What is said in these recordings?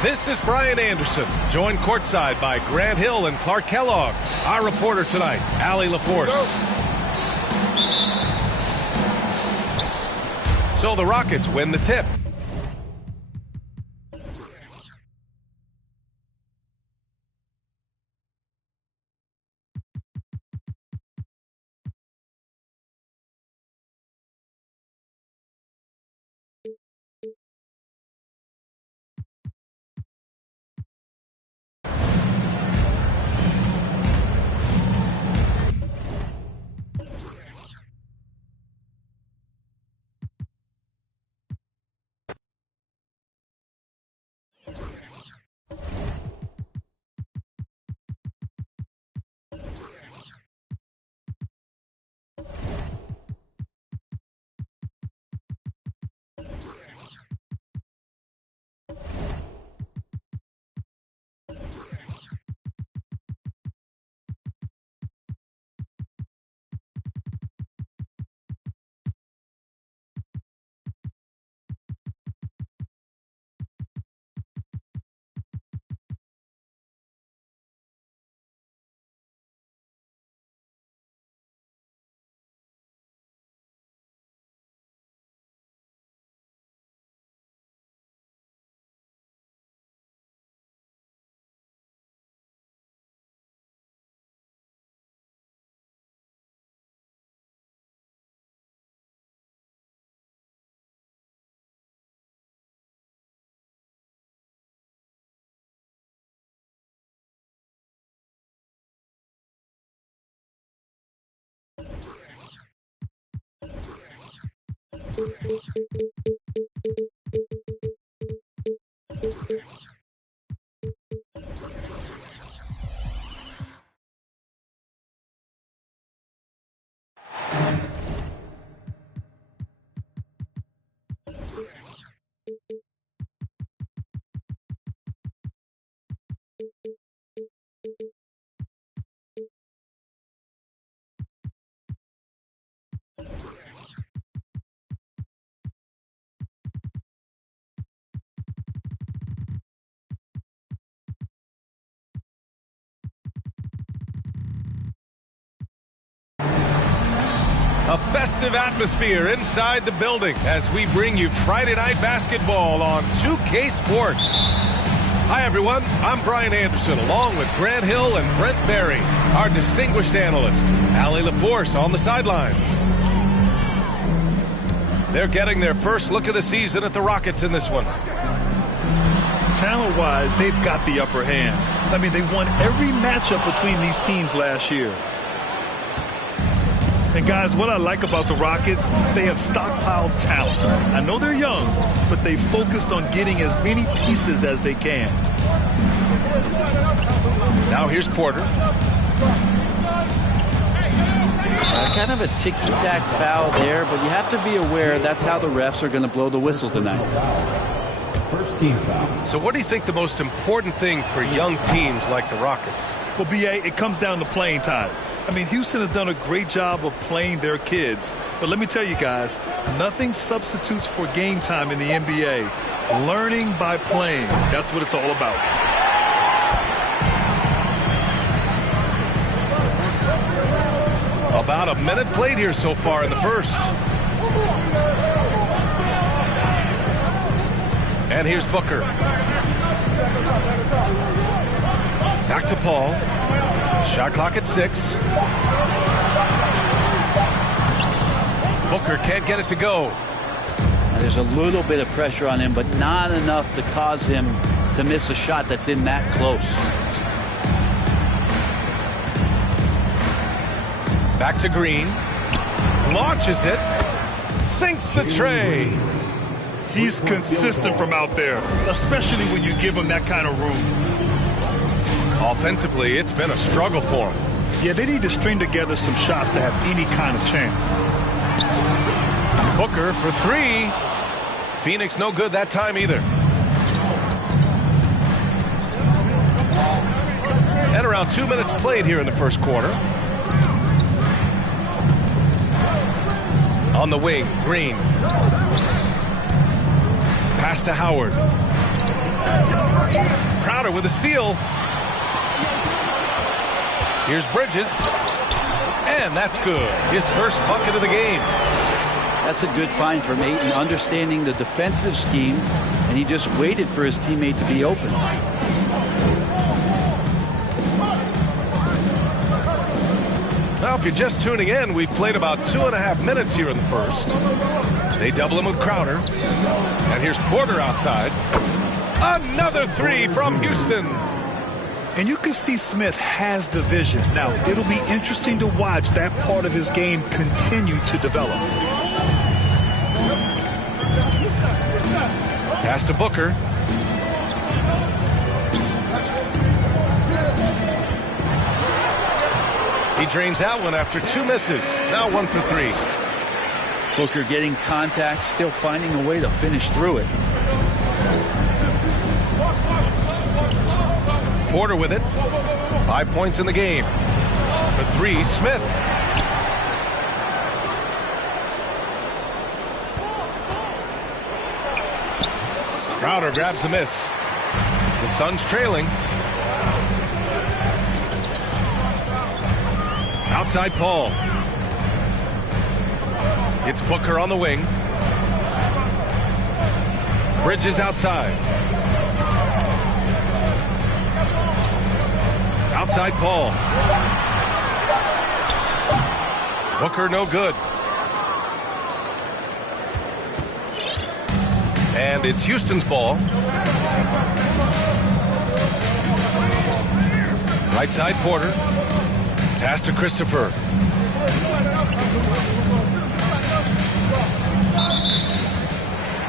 This is Brian Anderson, joined courtside by Grant Hill and Clark Kellogg. Our reporter tonight, Allie LaForce. So the Rockets win the tip. A festive atmosphere inside the building as we bring you Friday Night Basketball on 2K Sports. Hi, everyone. I'm Brian Anderson, along with Grant Hill and Brent Berry, our distinguished analyst, Allie LaForce on the sidelines. They're getting their first look of the season at the Rockets in this one. Talent-wise, they've got the upper hand. I mean, they won every matchup between these teams last year. And, guys, what I like about the Rockets, they have stockpiled talent. I know they're young, but they focused on getting as many pieces as they can. Now here's Porter. Kind of a ticky-tack foul there, but you have to be aware that's how the refs are going to blow the whistle tonight. First team foul. So what do you think the most important thing for young teams like the Rockets? Well, B.A., it comes down to playing time. I mean, Houston has done a great job of playing their kids. But let me tell you guys, nothing substitutes for game time in the NBA. Learning by playing. That's what it's all about. About a minute played here so far in the first. And here's Booker. Back to Paul. Shot clock at 6. Booker can't get it to go. Now, there's a little bit of pressure on him, but not enough to cause him to miss a shot that's in that close. Back to Green. Launches it. Sinks the tray. He's consistent from out there, especially when you give him that kind of room. Offensively, it's been a struggle for him. Yeah, they need to string together some shots to have any kind of chance. Booker for three. Phoenix no good that time either. And around 2 minutes played here in the first quarter. On the wing, Green. Pass to Howard. Crowder with a steal. Here's Bridges. And that's good. His first bucket of the game. That's a good find from Ayton, understanding the defensive scheme, and he just waited for his teammate to be open. Now, if you're just tuning in, we've played about 2.5 minutes here in the first. They double him with Crowder. And here's Porter outside. Another three from Houston. And you can see Smith has the vision. Now, it'll be interesting to watch that part of his game continue to develop. Pass to Booker. He drains that one after 2 misses. Now 1 for 3. Booker getting contact, still finding a way to finish through it. Porter with it. 5 points in the game. For 3, Smith. Crowder grabs the miss. The Suns trailing. Outside Paul. It's Booker on the wing. Bridges outside. Outside Paul. Booker no good. And it's Houston's ball. Right side Porter. Pass to Christopher.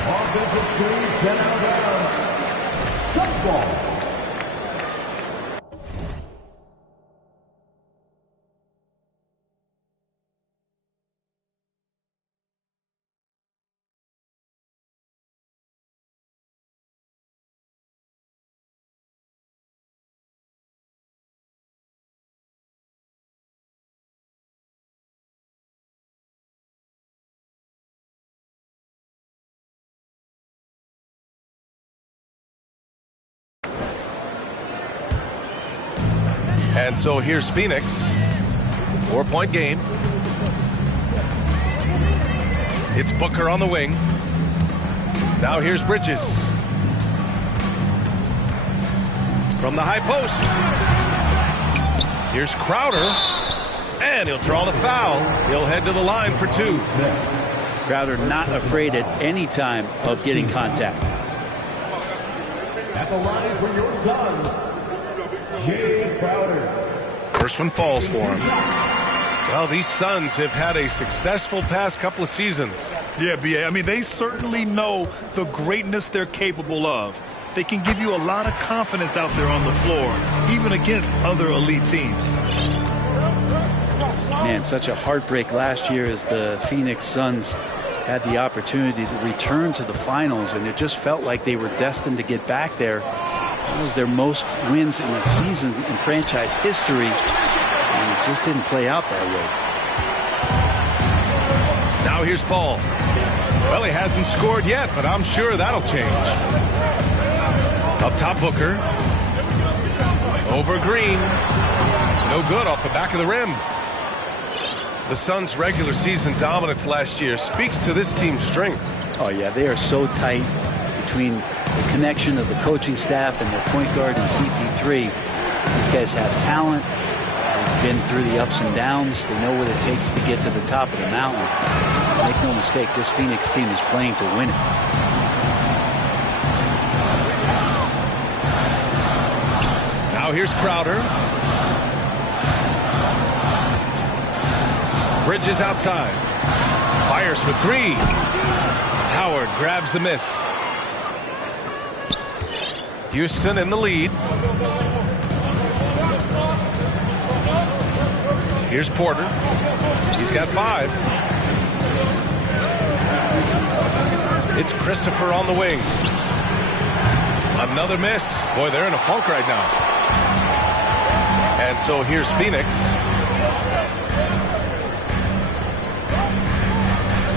Offensive screen set out of bounds. Suns ball. And so here's Phoenix. 4-point game. It's Booker on the wing. Now here's Bridges. From the high post. Here's Crowder. And he'll draw the foul. He'll head to the line for 2. Crowder not afraid at any time of getting contact. At the line for your Suns, Jay Crowder. First one falls for him. Well, these Suns have had a successful past couple of seasons. Yeah, B.A. I mean, they certainly know the greatness they're capable of. They can give you a lot of confidence out there on the floor, even against other elite teams. Man, such a heartbreak last year as the Phoenix Suns had the opportunity to return to the finals, and it just felt like they were destined to get back there. That was their most wins in a season in franchise history, and it just didn't play out that way. Now here's Paul. Well, he hasn't scored yet, but I'm sure that'll change. Up top, Booker. Over Green. No good off the back of the rim. The Suns' regular season dominance last year speaks to this team's strength. Oh, yeah, they are so tight between the connection of the coaching staff and their point guard and CP3. These guys have talent. They've been through the ups and downs. They know what it takes to get to the top of the mountain. Make no mistake, this Phoenix team is playing to win it. Now here's Crowder. Bridges outside. Fires for 3. Howard grabs the miss. Houston in the lead. Here's Porter. He's got 5. It's Christopher on the wing. Another miss. Boy, they're in a funk right now. And so here's Phoenix.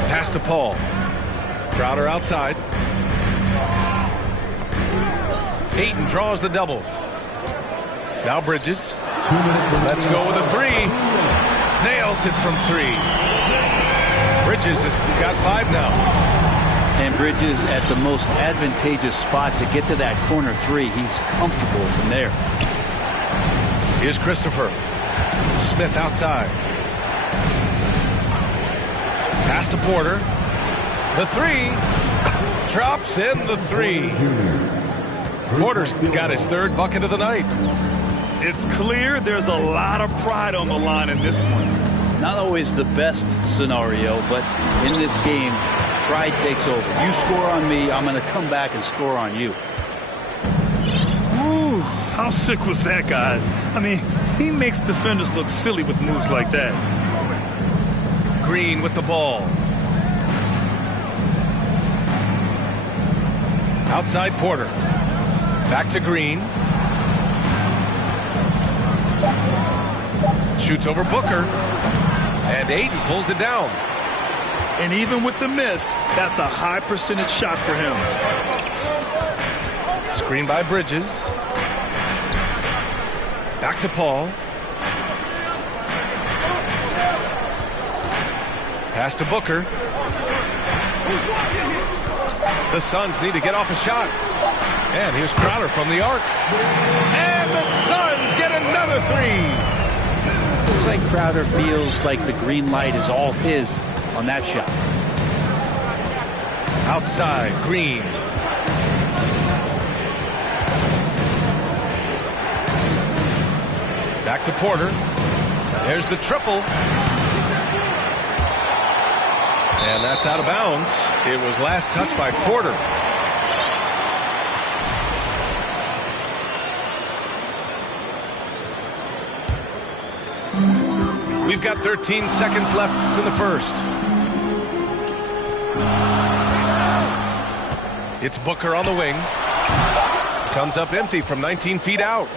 Pass to Paul. Crowder outside. Ayton draws the double. Now Bridges. Let's go with a three. Nails it from three. Bridges has got 5 now. And Bridges at the most advantageous spot to get to that corner 3. He's comfortable from there. Here's Christopher. Smith outside. Pass to Porter. The 3. Drops in the 3. Porter's got his 3rd bucket of the night. It's clear there's a lot of pride on the line in this one. Not always the best scenario, but in this game, pride takes over. You score on me, I'm going to come back and score on you. Ooh, how sick was that, guys? I mean, he makes defenders look silly with moves like that. Green with the ball. Outside Porter. Back to Green. Shoots over Booker. And Ayton pulls it down. And even with the miss, that's a high percentage shot for him. Screen by Bridges. Back to Paul. Pass to Booker. The Suns need to get off a shot. And here's Crowder from the arc. And the Suns get another 3. Looks like Crowder feels like the green light is all his on that shot. Outside, Green. Back to Porter. There's the triple. And that's out of bounds. It was last touched by Porter. We've got 13 seconds left in the first. It's Booker on the wing. Comes up empty from 19 feet out.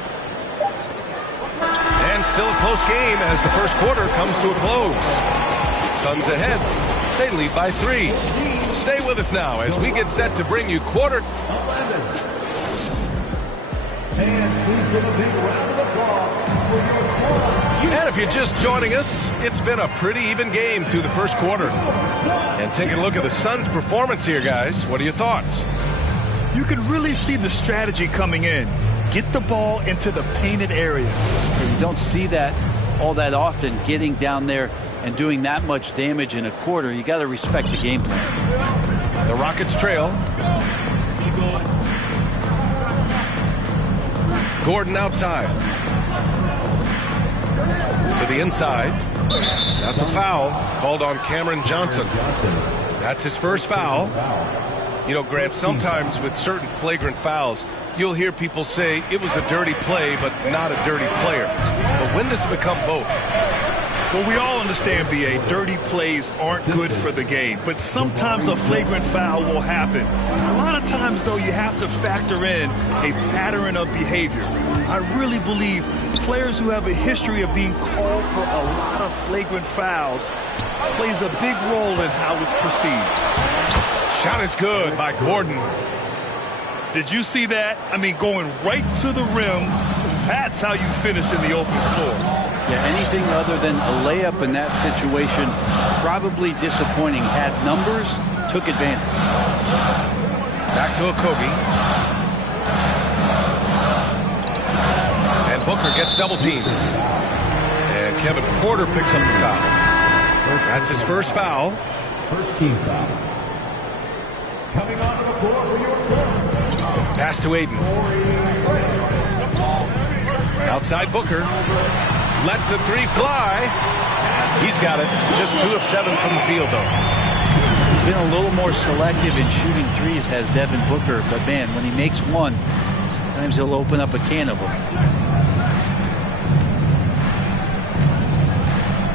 And still a close game as the first quarter comes to a close. Suns ahead. They lead by 3. Stay with us now as we get set to bring you quarter. And please give a big round of applause for your And if you're just joining us, it's been a pretty even game through the first quarter. And taking a look at the Suns' performance here, guys. What are your thoughts? You can really see the strategy coming in. Get the ball into the painted area. And you don't see that all that often, getting down there and doing that much damage in a quarter. You got to respect the game plan. The Rockets trail. Gordon outside. To the inside. That's a foul called on Cameron Johnson. That's his first foul. You know, Grant, sometimes with certain flagrant fouls, you'll hear people say it was a dirty play, but not a dirty player. But when does it become both? Well, we all understand, B.A., dirty plays aren't good for the game, but sometimes a flagrant foul will happen. A lot of times, though, you have to factor in a pattern of behavior. I really believe players who have a history of being called for a lot of flagrant fouls plays a big role in how it's perceived. Shot is good by Gordon. Did you see that? I mean, going right to the rim, that's how you finish in the open floor. Yeah, anything other than a layup in that situation, probably disappointing. Had numbers, took advantage. Back to Okogie. And Booker gets double teamed. And Kevin Porter picks up the foul. That's his first foul. First team foul. Coming onto the floor for your service. Pass to Ayton. Outside Booker. Lets the 3 fly. He's got it. Just 2 of 7 from the field, though. He's been a little more selective in shooting threes, has Devin Booker. But, man, when he makes one, sometimes he'll open up a can of them.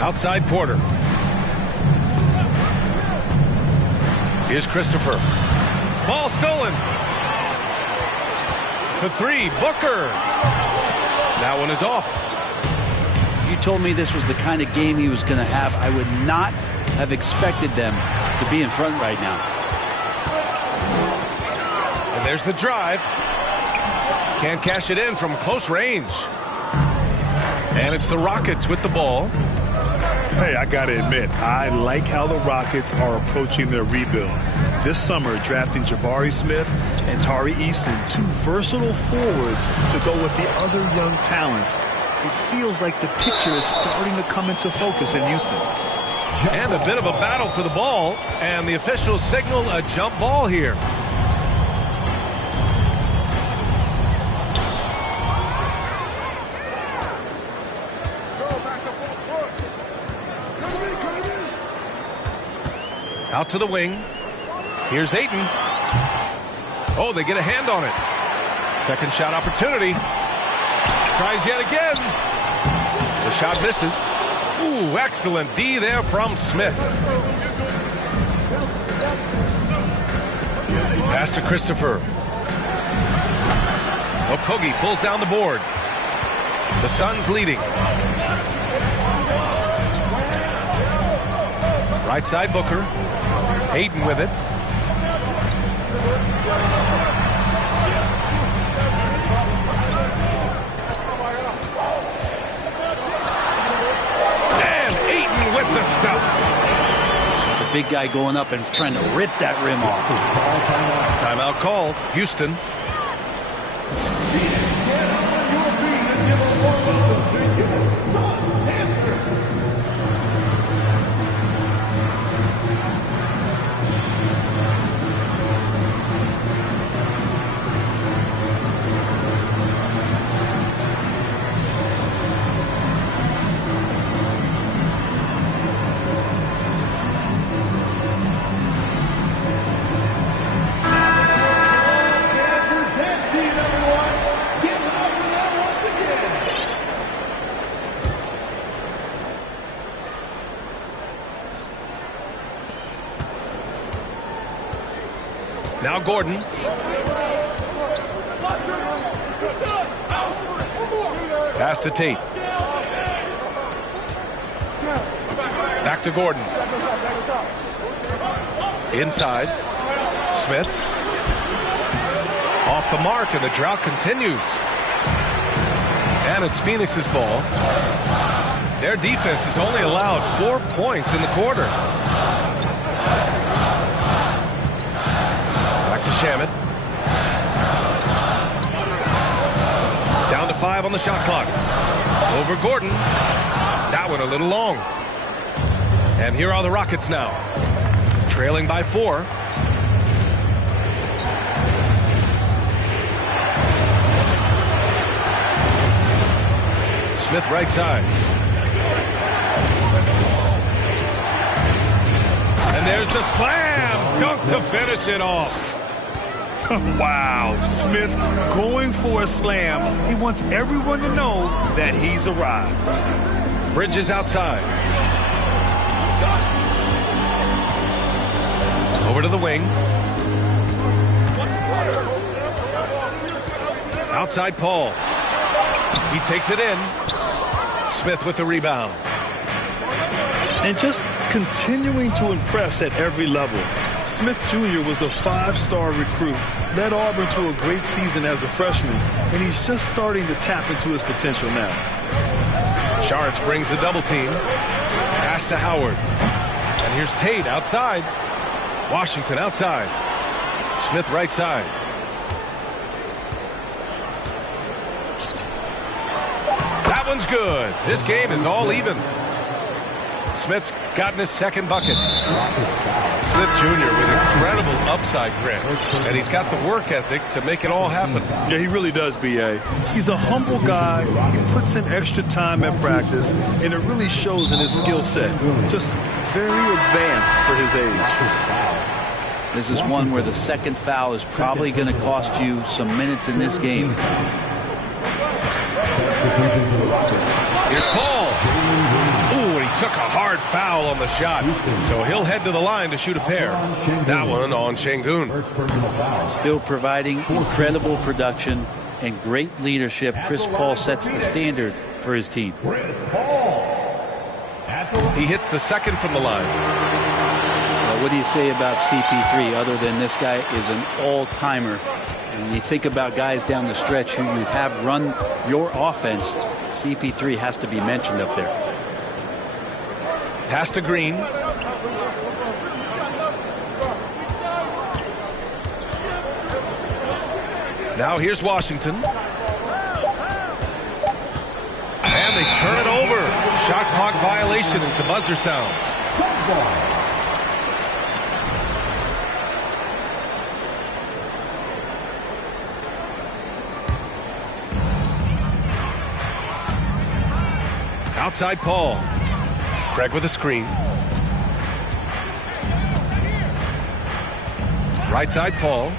Outside Porter. Here's Christopher. Ball stolen. For three, Booker. That one is off. If you told me this was the kind of game he was going to have, I would not have expected them to be in front right now. And there's the drive. Can't cash it in from close range. And it's the Rockets with the ball. Hey, I got to admit, I like how the Rockets are approaching their rebuild. This summer, drafting Jabari Smith and Tari Eason, two versatile forwards to go with the other young talents. It feels like the picture is starting to come into focus in Houston. And a bit of a battle for the ball, and the officials signal a jump ball here. Out to the wing. Here's Ayton. Oh, they get a hand on it. Second shot opportunity. Tries yet again. The shot misses. Ooh, excellent D there from Smith. Pass to Christopher. Okogie pulls down the board. The Suns leading. Right side Booker. Ayton with it. And Ayton with the stuff. It's a big guy going up and trying to rip that rim off. Timeout call. Houston. Now Gordon. Pass to Tate. Back to Gordon. Inside. Smith. Off the mark, and the drought continues. And it's Phoenix's ball. Their defense has only allowed 4 points in the quarter. Shamet. Down to 5 on the shot clock. Over Gordon. That one a little long. And here are the Rockets now. Trailing by 4. Smith right side. And there's the slam. Dunk to finish it off. Wow, Smith going for a slam. He wants everyone to know that he's arrived. Bridges outside. Over to the wing. Outside Paul. He takes it in. Smith with the rebound. And just continuing to impress at every level. Smith Jr. was a 5-star recruit, led Auburn to a great season as a freshman, and he's just starting to tap into his potential now. Shards brings the double team. Pass to Howard. And here's Tate outside. Washington outside. Smith right side. That one's good. This game is all even. Smith's gotten his second bucket. Smith Jr. with incredible upside grit, and he's got the work ethic to make it all happen. Yeah, he really does, B.A. He's a humble guy. He puts in extra time at practice, and it really shows in his skill set. Just very advanced for his age. This is one where the second foul is probably going to cost you some minutes in this game. Here's Paul. Ooh, and he took a hard foul on the shot, so he'll head to the line to shoot a pair. That one on Şengün. Still providing incredible production and great leadership. Chris Paul sets the standard for his team. He hits the second from the line. Well, what do you say about CP3 other than this guy is an all-timer? And when you think about guys down the stretch who you have run your offense, CP3 has to be mentioned up there. Pass to Green. Now here's Washington. And they turn it over. Shot clock violation as the buzzer sounds. Outside Paul. Craig with a screen. Right side Paul.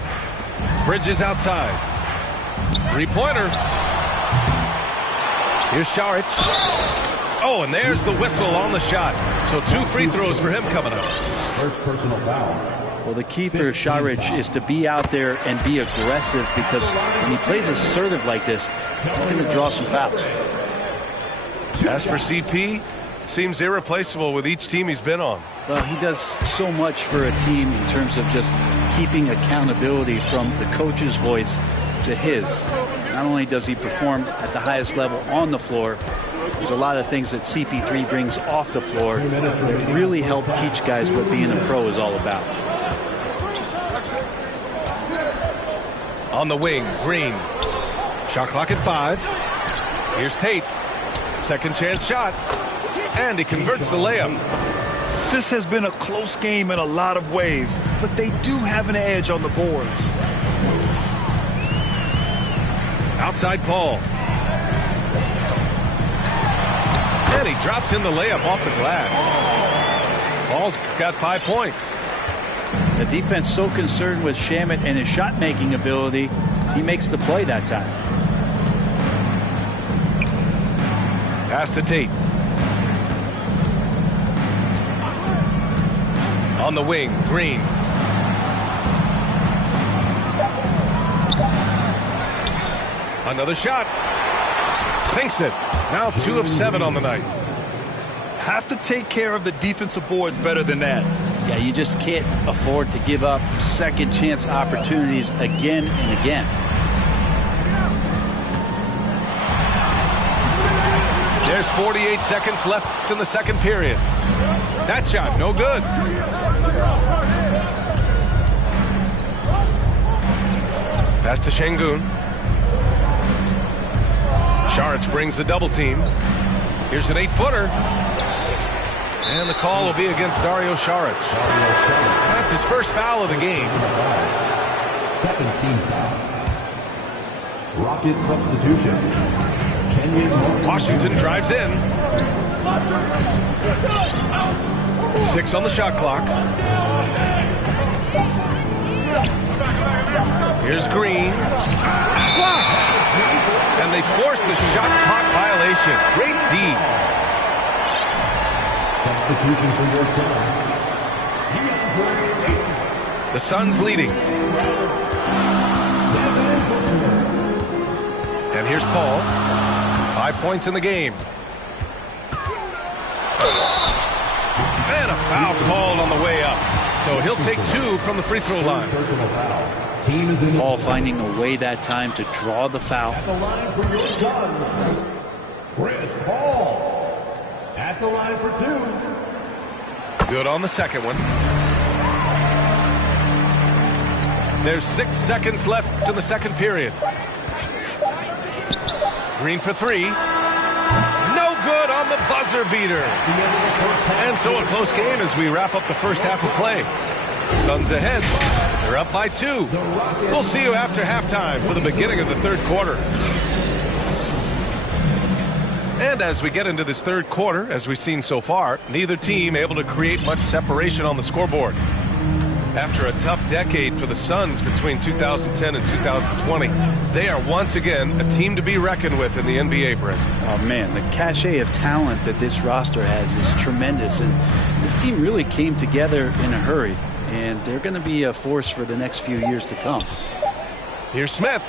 Bridges outside. Three-pointer. Here's Šarić. Oh, and there's the whistle on the shot. So 2 free throws for him coming up. First personal foul. Well, the key for Šarić is to be out there and be aggressive, because when he plays assertive like this, he's going to draw some fouls. As for CP, seems irreplaceable with each team he's been on. Well, he does so much for a team in terms of just keeping accountability from the coach's voice to his. Not only does he perform at the highest level on the floor, there's a lot of things that CP3 brings off the floor that really help teach guys what being a pro is all about. On the wing, Green. Shot clock at 5. Here's Tate. Second chance shot. And he converts the layup. This has been a close game in a lot of ways, but they do have an edge on the boards. Outside Paul. And he drops in the layup off the glass. Paul's got 5 points. The defense so concerned with Shamet and his shot-making ability, he makes the play that time. Pass to Tate. On the wing, Green. Another shot. Sinks it. Now 2 of 7 on the night. Have to take care of the defensive boards better than that. Yeah, you just can't afford to give up second chance opportunities again and again. There's 48 seconds left in the second period. That shot, no good. Pass to Şengün. Šarić brings the double team. Here's an 8-footer. And the call will be against Dario Šarić. That's his first foul of the game. Second team foul. Rocket substitution. Washington drives in. 6 on the shot clock. Here's Green. Blocked! And they force the shot clock violation. Great D. Substitution for your Suns. The Suns leading. And here's Paul. 5 points in the game. And a foul called on the way up. So he'll take 2 from the free throw line. Paul finding a way that time to draw the foul. At the line for your Suns, Chris Paul. At the line for 2. Good on the second one. There's 6 seconds left in the second period. Green for 3. No good on the buzzer beater. And so a close game as we wrap up the first half of play. Suns ahead. They're up by 2. We'll see you after halftime for the beginning of the third quarter. And as we get into this third quarter, as we've seen so far, neither team able to create much separation on the scoreboard. After a tough decade for the Suns between 2010 and 2020, they are once again a team to be reckoned with in the NBA, Brent. Oh, man, the cachet of talent that this roster has is tremendous. And this team really came together in a hurry. And they're going to be a force for the next few years to come. Here's Smith.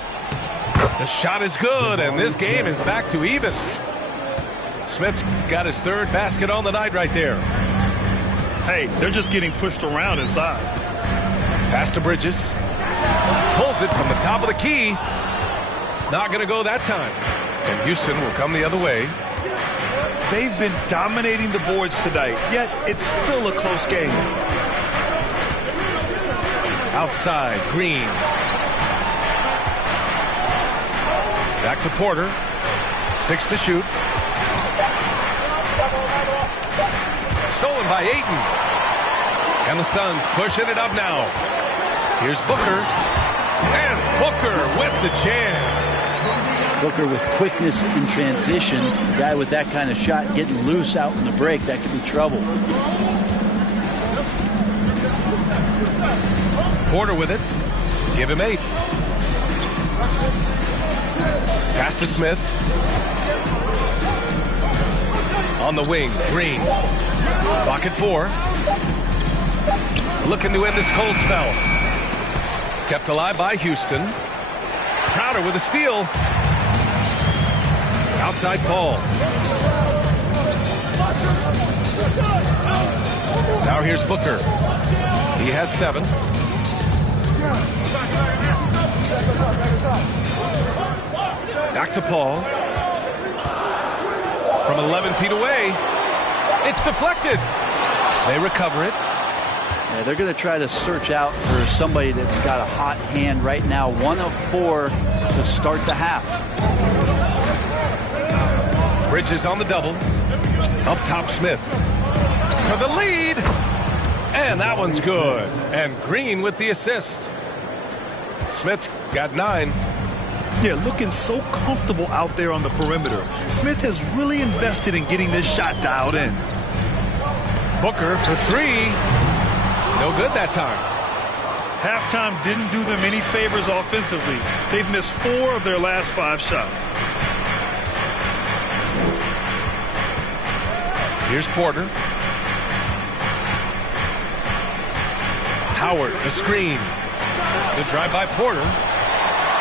The shot is good, and this game is back to even. Smith's got his third basket on the night right there. Hey, they're just getting pushed around inside. Pass to Bridges. Pulls it from the top of the key. Not going to go that time. And Houston will come the other way. They've been dominating the boards tonight, yet it's still a close game. Outside, Green. Back to Porter. 6 to shoot. Stolen by Ayton. And the Suns pushing it up now. Here's Booker. And Booker with the jam. Booker with quickness in transition. A guy with that kind of shot getting loose out in the break, that could be trouble. Porter with it. Give him 8. Pass to Smith. On the wing, Green. Clock at 4. Looking to end this cold spell. Kept alive by Houston. Crowder with a steal. Outside Paul. Now here's Booker. He has 7. Back to Paul. From 11 feet away. It's deflected. They recover it. Yeah, they're going to try to search out for somebody that's got a hot hand right now. 1 of 4 to start the half. Bridges on the double. Up top, Smith. For the lead. And that one's good. And Green with the assist. Smith's got 9. Yeah, looking so comfortable out there on the perimeter. Smith has really invested in getting this shot dialed in. Booker for 3. No good that time. Halftime didn't do them any favors offensively. They've missed 4 of their last 5 shots. Here's Porter. Howard, the screen. The drive by Porter.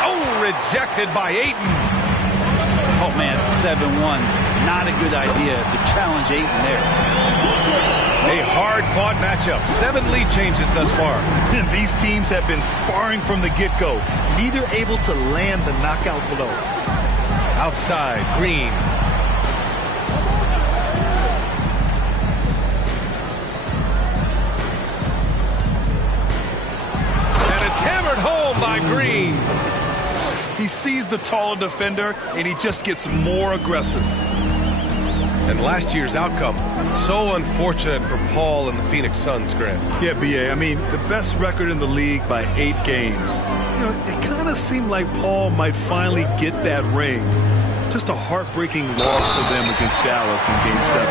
Oh, rejected by Ayton. Oh, man, 7-1. Not a good idea to challenge Ayton there. A hard-fought matchup. 7 lead changes thus far. These teams have been sparring from the get-go. Neither able to land the knockout blow. Outside, Green. And it's hammered home by Green. He sees the taller defender, and he just gets more aggressive. And last year's outcome, so unfortunate for Paul and the Phoenix Suns, Grant. Yeah, B.A., I mean, the best record in the league by 8 games. You know, it kind of seemed like Paul might finally get that ring. Just a heartbreaking loss for them against Dallas in Game 7.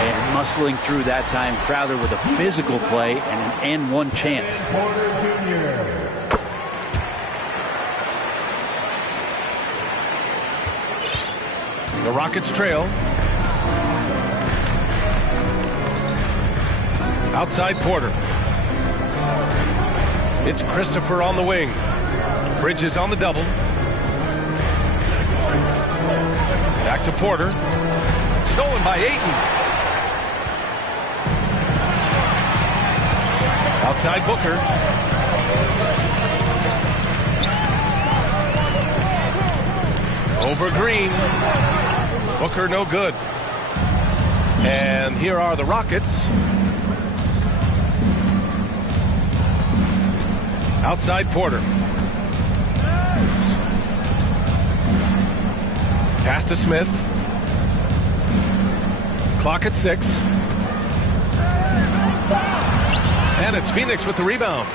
And muscling through that time, Crowder with a physical play and an and-one chance. The Rockets trail. Outside Porter. It's Christopher on the wing. Bridges on the double. Back to Porter. Stolen by Ayton. Outside Booker. Over Green. Booker no good. And here are the Rockets. Outside Porter. Pass to Smith. Clock at 6. And it's Phoenix with the rebound.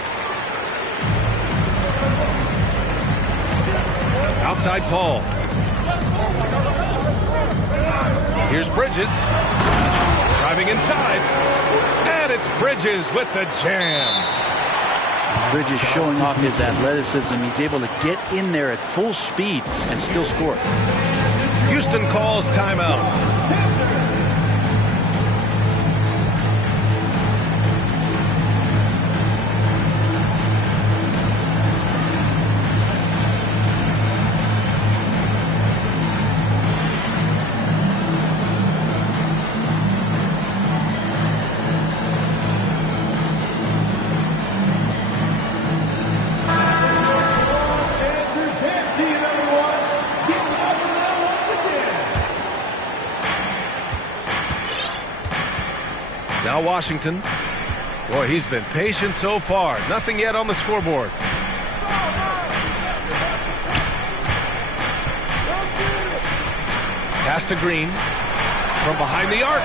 Outside Paul. Here's Bridges. Driving inside. And it's Bridges with the jam. Bridges showing off his athleticism. He's able to get in there at full speed and still score. Houston calls timeout. Now Washington. Boy, he's been patient so far. Nothing yet on the scoreboard. Pass to Green. From behind the arc.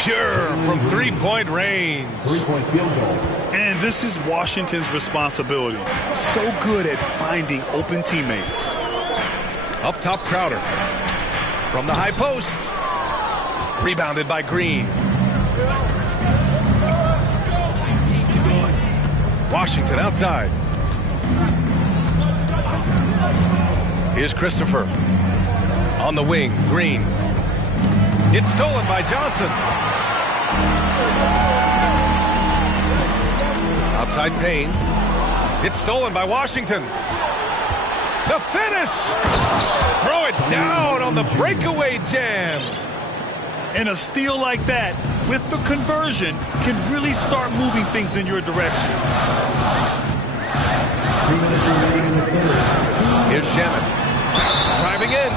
Pure from three-point range. Three-point field goal. And this is Washington's responsibility. So good at finding open teammates. Up top, Crowder. From the high post. Rebounded by Green. Washington outside. Here's Christopher. On the wing, Green. It's stolen by Johnson. Outside Payne. It's stolen by Washington. The finish! Throw it down on the breakaway jam. And a steal like that, with the conversion, can really start moving things in your direction. 3 minutes remaining in the third. Here's Shaman. Driving in.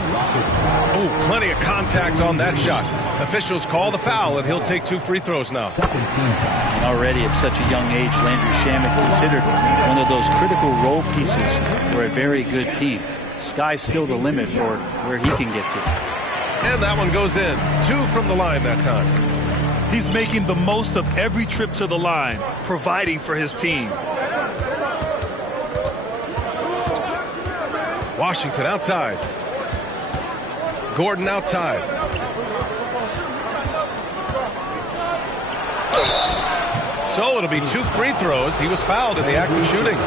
Oh, plenty of contact on that shot. Officials call the foul, and he'll take 2 free throws now. Second team foul. Already at such a young age, Landry Shamet considered one of those critical role pieces for a very good team. Sky's still the limit for where he can get to. And that one goes in. 2 from the line that time. He's making the most of every trip to the line, providing for his team. Washington outside. Gordon outside. So it'll be 2 free throws. He was fouled in the act of shooting.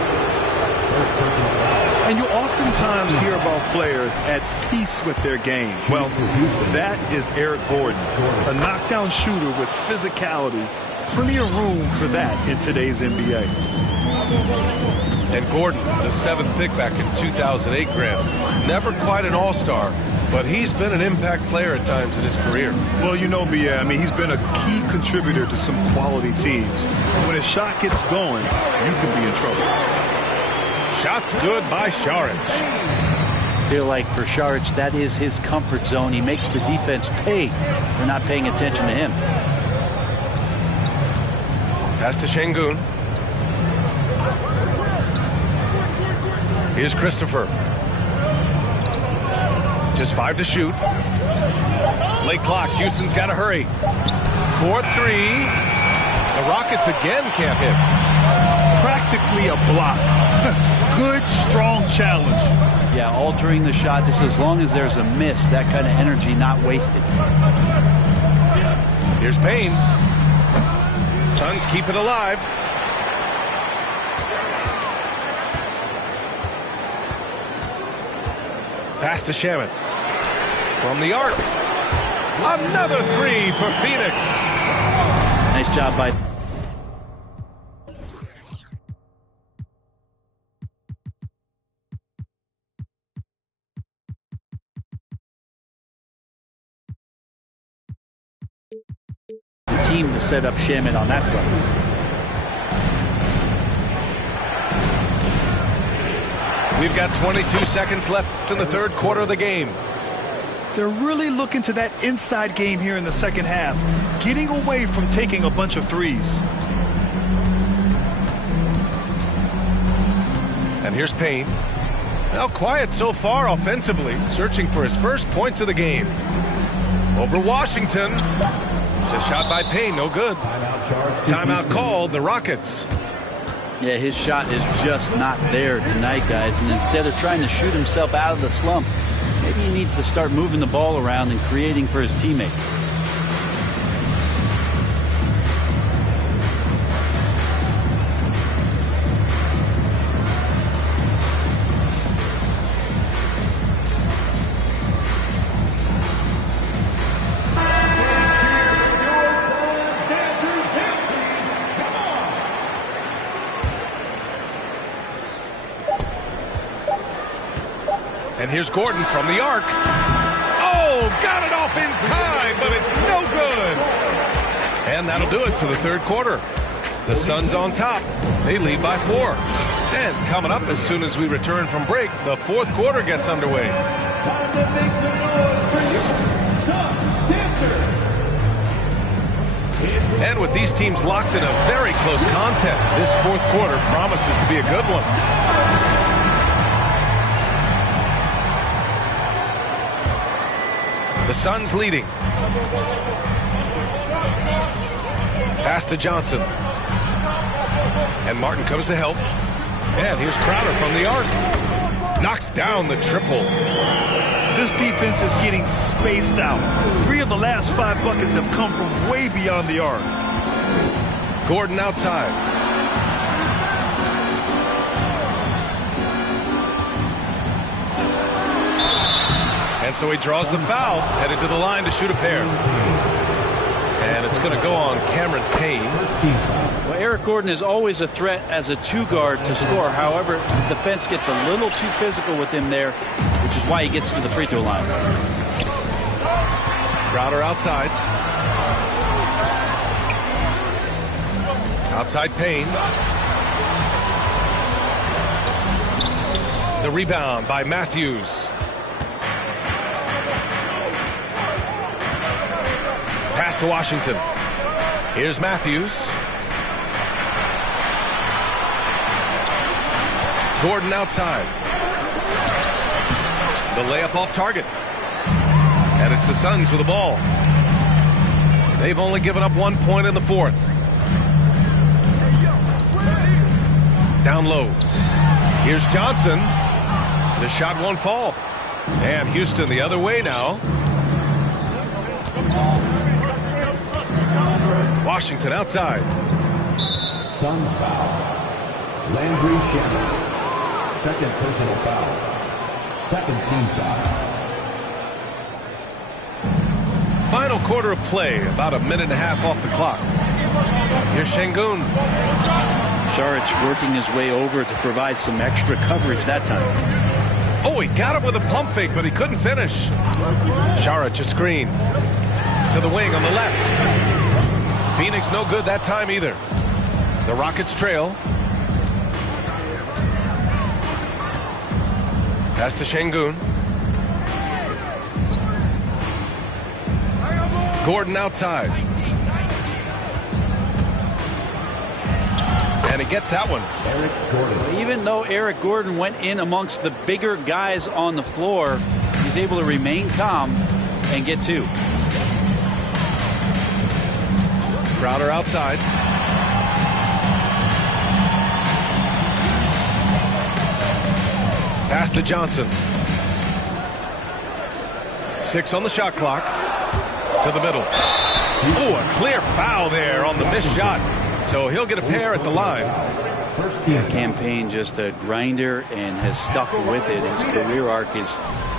And you oftentimes hear about players at peace with their game. Well, that is Eric Gordon, a knockdown shooter with physicality. Plenty of room for that in today's NBA. And Gordon, the 7th pick back in 2008, Graham. Never quite an all-star, but he's been an impact player at times in his career. Well, you know, B.A., I mean, he's been a key contributor to some quality teams. When his shot gets going, you can be in trouble. Shots good by Šarić. I feel like for Šarić, that is his comfort zone. He makes the defense pay for not paying attention to him. Pass to Şengün. Here's Christopher. Just 5 to shoot. Late clock. Houston's got to hurry. 4-3. The Rockets again can't hit. Practically a block. Good, strong challenge. Yeah, altering the shot just as long as there's a miss. That kind of energy not wasted. Here's Payne. Suns keep it alive. Pass to Shaman. From the arc. Another 3 for Phoenix. Nice job by... team to set up Shaman on that play. We've got 22 seconds left in the 3rd quarter of the game. They're really looking to that inside game here in the 2nd half, getting away from taking a bunch of threes. And here's Payne. Well, quiet so far offensively, searching for his first points of the game. Over Washington. Just shot by Payne, no good. Timeout called, the Rockets. Yeah, his shot is just not there tonight, guys. And instead of trying to shoot himself out of the slump, maybe he needs to start moving the ball around and creating for his teammates. And here's Gordon from the arc. Oh, got it off in time, but it's no good. And that'll do it for the third quarter. The Suns on top. They lead by 4. And coming up as soon as we return from break, the fourth quarter gets underway. Time to make some noise for your Sun Dancer. And with these teams locked in a very close contest, this fourth quarter promises to be a good one. The Suns leading. Pass to Johnson. And Martin comes to help. And here's Crowder from the arc. Knocks down the triple. This defense is getting spaced out. 3 of the last 5 buckets have come from way beyond the arc. Gordon outside. And so he draws the foul, headed to the line to shoot a pair. And it's going to go on Cameron Payne. Well, Eric Gordon is always a threat as a 2-guard to score. However, the defense gets a little too physical with him there, which is why he gets to the free throw line. Crowder outside. Outside Payne. The rebound by Matthews. Pass to Washington. Here's Matthews. Gordon outside. The layup off target. And it's the Suns with the ball. They've only given up 1 point in the fourth. Down low. Here's Johnson. The shot won't fall. And Houston the other way now. Washington outside. Suns foul. Landry Shamet. Second personal foul. Second team foul. Final quarter of play, about a minute and a half off the clock. Here's Şengün. Saric working his way over to provide some extra coverage that time. Oh, he got it with a pump fake, but he couldn't finish. Saric a screen. To the wing on the left. Phoenix no good that time either. The Rockets trail. Pass to Şengün. Gordon outside. And he gets that one. Eric Gordon. Even though Eric Gordon went in amongst the bigger guys on the floor, he's able to remain calm and get 2. Crowder outside. Pass to Johnson. 6 on the shot clock. To the middle. Oh, a clear foul there on the missed shot. So he'll get a pair at the line. First team. Campaign just a grinder and has stuck with it. His career arc is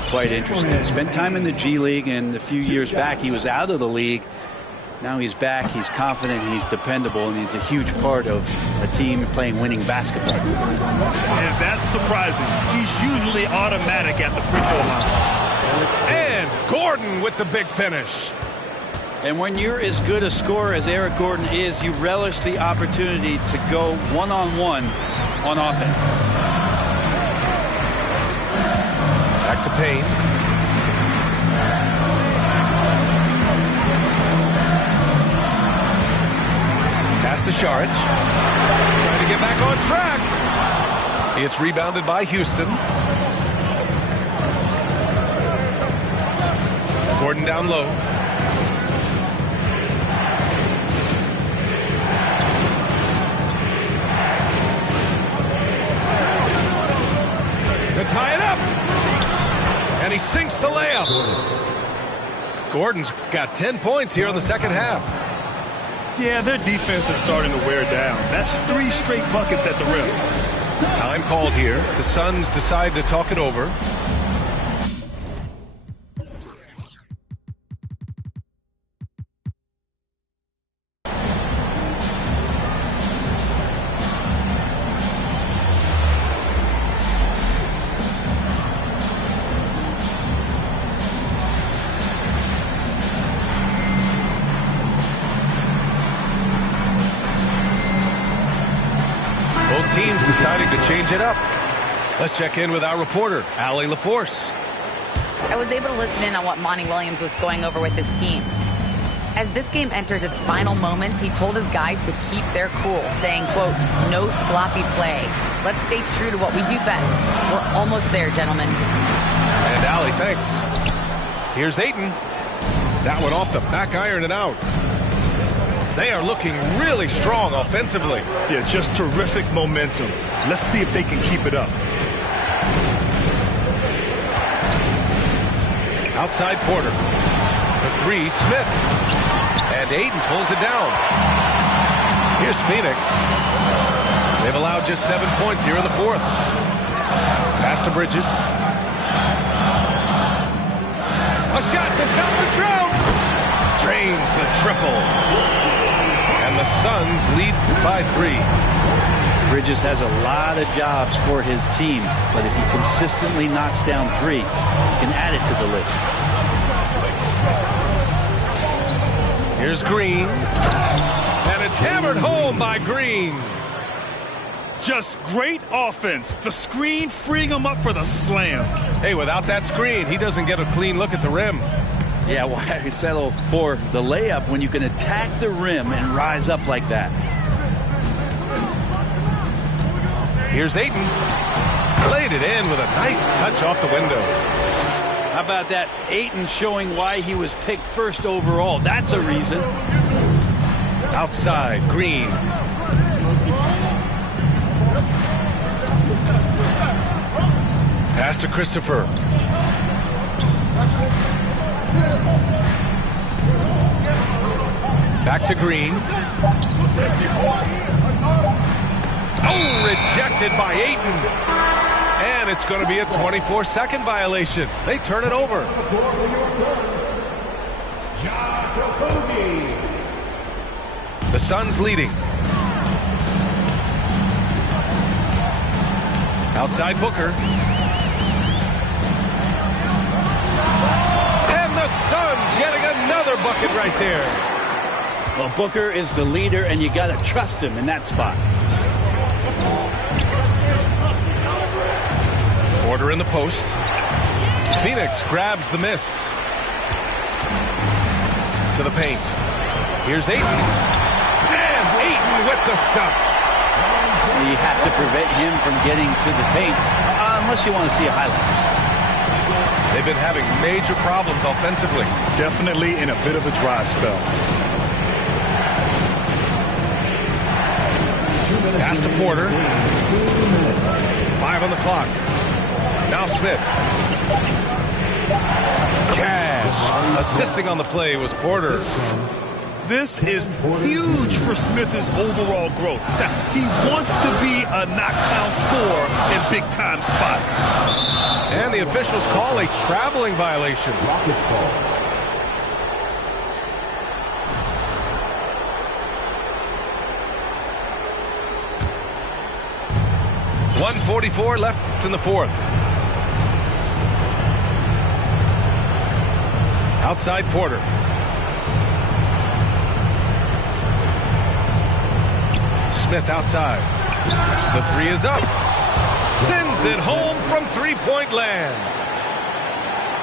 quite interesting. Spent time in the G League, and a few years back he was out of the league. Now he's back, he's confident, he's dependable, and he's a huge part of a team playing winning basketball. And that's surprising. He's usually automatic at the free throw line. And Gordon with the big finish. And when you're as good a scorer as Eric Gordon is, you relish the opportunity to go one-on-one on offense. Back to Payne. Pass to Saric. Trying to get back on track. It's rebounded by Houston. Gordon down low. To tie it up. And he sinks the layup. Gordon's got 10 points here in the second half. Yeah, their defense is starting to wear down. That's 3 straight buckets at the rim. Time called here. The Suns decide to talk it over. Time to change it up. Let's check in with our reporter, Allie LaForce. I was able to listen in on what Monty Williams was going over with his team. As this game enters its final moments, he told his guys to keep their cool, saying, quote, "No sloppy play. Let's stay true to what we do best. We're almost there, gentlemen." And Allie, thanks. Here's Ayton. That one off the back iron and out. They are looking really strong offensively. Yeah, just terrific momentum. Let's see if they can keep it up. Outside Porter. The three, Smith. And Ayton pulls it down. Here's Phoenix. They've allowed just 7 points here in the fourth. Pass to Bridges. A shot does not drown. Drains the triple. And the Suns lead by 3. Bridges has a lot of jobs for his team, but if he consistently knocks down 3, he can add it to the list. Here's Green. And it's hammered home by Green. Just great offense. The screen freeing him up for the slam. Hey, without that screen, he doesn't get a clean look at the rim. Yeah, why settle for the layup when you can attack the rim and rise up like that? Here's Ayton. Played it in with a nice touch off the window. How about that? Ayton showing why he was picked first overall. That's a reason. Outside, Green. Pass to Christopher. Back to Green. Oh, rejected by Ayton. And it's going to be a 24-second violation. They turn it over. The Suns leading. Outside Booker. And the Suns getting another bucket right there. Well, Booker is the leader, and you got to trust him in that spot. Porter in the post. Phoenix grabs the miss. To the paint. Here's Ayton. And Ayton with the stuff. You have to prevent him from getting to the paint, unless you want to see a highlight. They've been having major problems offensively. Definitely in a bit of a dry spell. Pass to Porter. 5 on the clock. Now Smith. Cash. Assisting on the play was Porter. This is huge for Smith's overall growth. Now, he wants to be a knockdown scorer in big-time spots. And the officials call a traveling violation. Rockets ball. .144 left in the fourth. Outside Porter. Smith outside. The three is up. Sends it home from three-point land.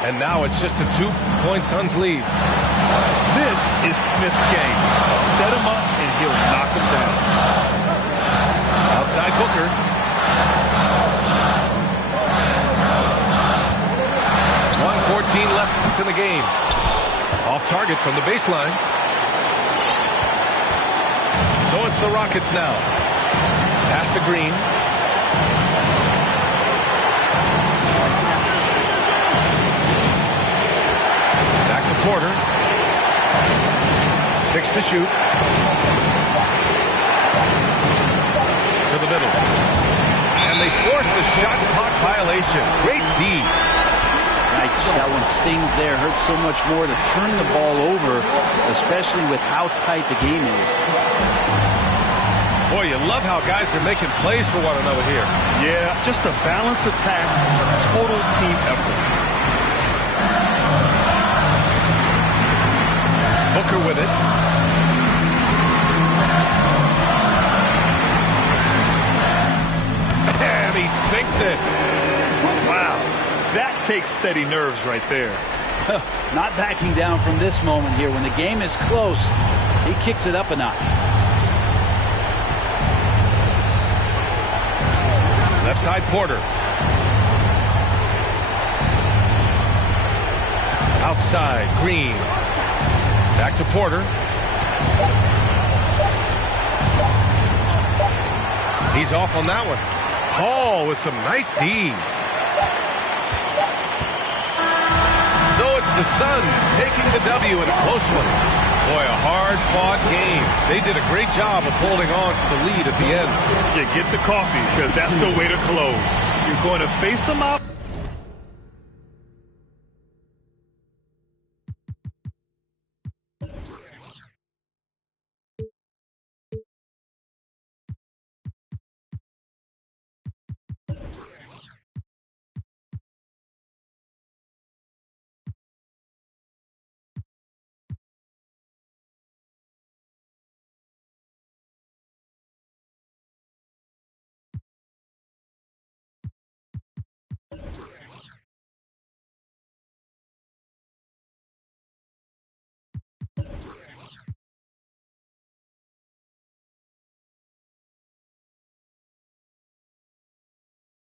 And now it's just a 2-point Suns lead. This is Smith's game. Set him up and he'll knock him down. Outside Booker. .114 left in the game. Off target from the baseline. So it's the Rockets now. Pass to Green. Back to Porter. 6 to shoot. To the middle. And they force the shot clock violation. Great D. That one stings there. Hurts so much more to turn the ball over, especially with how tight the game is. Boy, you love how guys are making plays for one another here. Yeah, just a balanced attack, a total team effort. Booker with it. it. Wow, that takes steady nerves right there. Not backing down from this moment here. When the game is close, he kicks it up a notch. Left side Porter. Outside Green. Back to Porter. He's off on that one. Hall with some nice D. So it's the Suns taking the W in a close one. Boy, a hard-fought game. They did a great job of holding on to the lead at the end. Yeah, get the coffee, because that's the way to close. You're going to face them up.